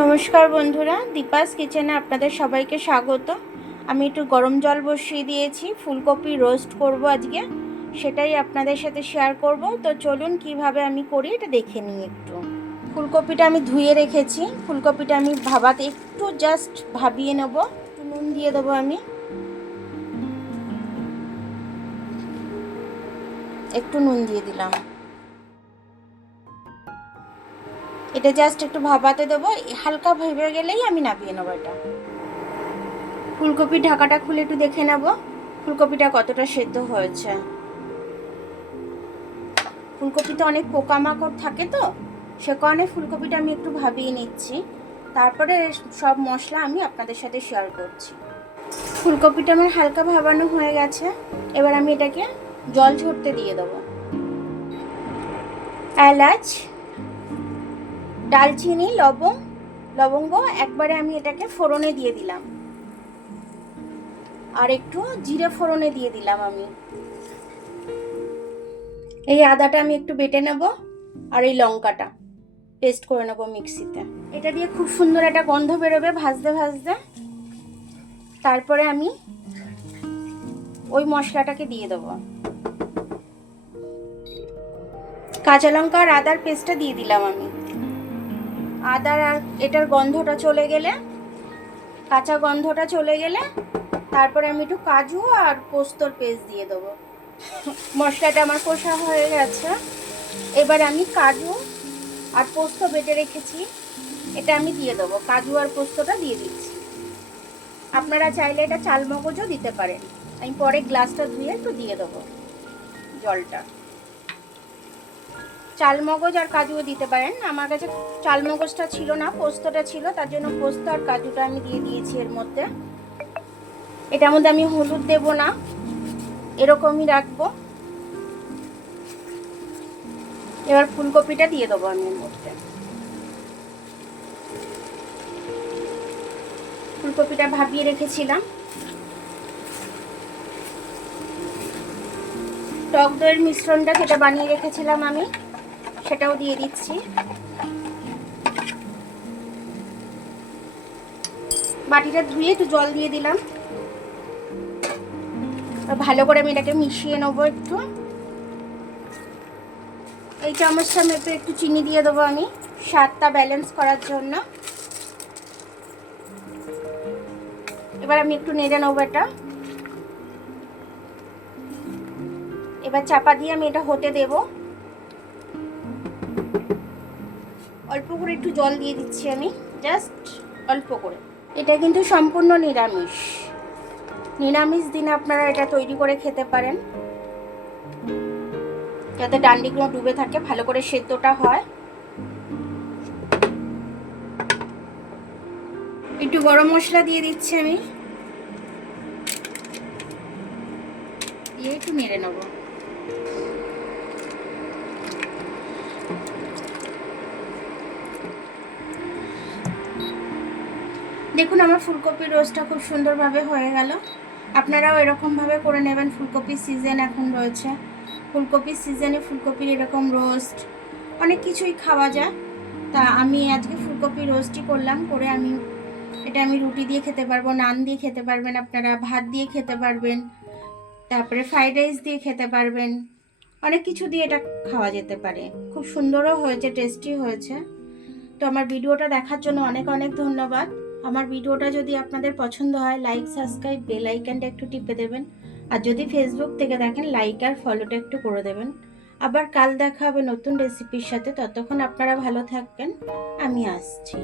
নমস্কার বন্ধুরা, দীপাস কিচেনে আপনাদের সবাইকে স্বাগত। আমি একটু গরম জল বসিয়ে দিয়েছি, ফুলকপি রোস্ট করব আজকে, সেটাই আপনাদের সাথে শেয়ার করব। তো চলুন কিভাবে আমি করি এটা দেখে নিই। একটু ফুলকপিটা আমি ধুয়ে রেখেছি, ফুলকপিটা আমি ভাবাতে একটু জাস্ট ভাবিয়ে নেব। নুন দিয়ে দেবো, আমি একটু নুন দিয়ে দিলাম। এটা জাস্ট একটু ভাবাতে দেবো, হালকা ভেবে গেলেই আমি নামিয়ে নেবো এটা। ফুলকপির ঢাকাটা খুলে একটু দেখে নেব ফুলকপিটা কতটা সেদ্ধ হয়েছে। ফুলকপিতে অনেক পোকামাকড় থাকে, তো সে কারণে ফুলকপিটা আমি একটু ভাবিয়ে নিচ্ছি, তারপরে সব মশলা আমি আপনাদের সাথে শেয়ার করছি। ফুলকপিটা আমার হালকা ভাবানো হয়ে গেছে, এবার আমি এটাকে জল ঝরতে দিয়ে দেবো। এলাচ, দালচিনি, লবঙ্গ একবারে আমি এটাকে ফোড়নে দিয়ে দিলাম, আর একটু জিরে ফোড়নে দিয়ে দিলাম আমি। এই আদাটা আমি একটু বেটে নেব, আর এই লঙ্কাটা পেস্ট করে নেব মিক্সিতে। এটা দিয়ে খুব সুন্দর একটা গন্ধ বেরোবে ভাজতে ভাজতে। তারপরে আমি ওই মশলাটাকে দিয়ে দেবো, কাঁচা লঙ্কা আর আদার পেস্টটা দিয়ে দিলাম আমি। আদার আর এটার গন্ধটা চলে গেলে, কাঁচা গন্ধটা চলে গেলে, তারপরে আমি একটু কাজু আর পোস্তর পেস্ট দিয়ে দেবো। মশলাটা আমার কষা হয়ে গেছে, এবার আমি কাজু আর পোস্ত বেটে রেখেছি, এটা আমি দিয়ে দেবো। কাজু আর পোস্তটা দিয়ে দিচ্ছি। আপনারা চাইলে এটা চালমগজও দিতে পারেন, আমি পরে গ্লাসটা ধুয়ে একটু দিয়ে দেবো জলটা। চালমগজ আর কাজুও দিতে পারেন, আমার কাছে চালমগজটা ছিল না, পোস্তটা ছিল, তার জন্য পোস্ত আর কাজুটা আমি দিয়ে দিয়েছি এর মধ্যে। এটার মধ্যে আমি হলুদ দেব না, এরকমই রাখবো। এবার ফুলকপিটা দিয়ে দেবো আমি এর মধ্যে। ফুলকপিটা ভাপিয়ে রেখেছিলাম, টক দইয়ের মিশ্রণটা যেটা বানিয়ে রেখেছিলাম আমি, সেটাও দিয়ে দিচ্ছি। বাটিটা ধুয়ে একটু জল দিয়ে দিলাম, ভালো করে আমি এটাকে মিশিয়ে নেবো একটু। এই চামচটা মেপে একটু চিনি দিয়ে দেবো আমি, স্বাদটা ব্যালেন্স করার জন্য। এবার আমি একটু নেড়ে নেবো এটা। এবার চাপা দিয়ে আমি এটা হতে দেব। অল্প করে একটু জল দিয়ে দিচ্ছি আমি, জাস্ট অল্প করে। এটা কিন্তু সম্পূর্ণ নিরামিষ দিনে আপনারা এটা তৈরি করে খেতে পারেন, যাতে ডান্ডিগুলো ডুবে থাকে, ভালো করে সেদ্ধটা হয়। একটু গরম মশলা দিয়ে দিচ্ছি আমি, দিয়ে একটু নেড়ে নেব। দেখুন আমার ফুলকপির রোস্টটা খুব সুন্দরভাবে হয়ে গেল। আপনারাও এরকমভাবে করে নেবেন, ফুলকপির সিজন এখন রয়েছে, ফুলকপির সিজনে ফুলকপির এরকম রোস্ট অনেক কিছুই খাওয়া যায়। তা আমি আজকে ফুলকপির রোস্টই করলাম, করে আমি এটা আমি রুটি দিয়ে খেতে পারবো, নান দিয়ে খেতে পারবেন, আপনারা ভাত দিয়ে খেতে পারবেন, তারপরে ফ্রাইড রাইস দিয়ে খেতে পারবেন, অনেক কিছু দিয়ে এটা খাওয়া যেতে পারে। খুব সুন্দরও হয়েছে, টেস্টি হয়েছে। তো আমার ভিডিওটা দেখার জন্য অনেক অনেক ধন্যবাদ। আমার ভিডিওটা যদি আপনাদের পছন্দ হয়, লাইক, সাবস্ক্রাইব, বেল আইকনটা একটু টিপে দেবেন। আর যদি ফেসবুক থেকে দেখেন, লাইক আর ফলোটা একটু করে দেবেন। আবার কাল দেখা হবে নতুন রেসিপির সাথে, ততক্ষণ আপনারা ভালো থাকবেন, আমি আসছি।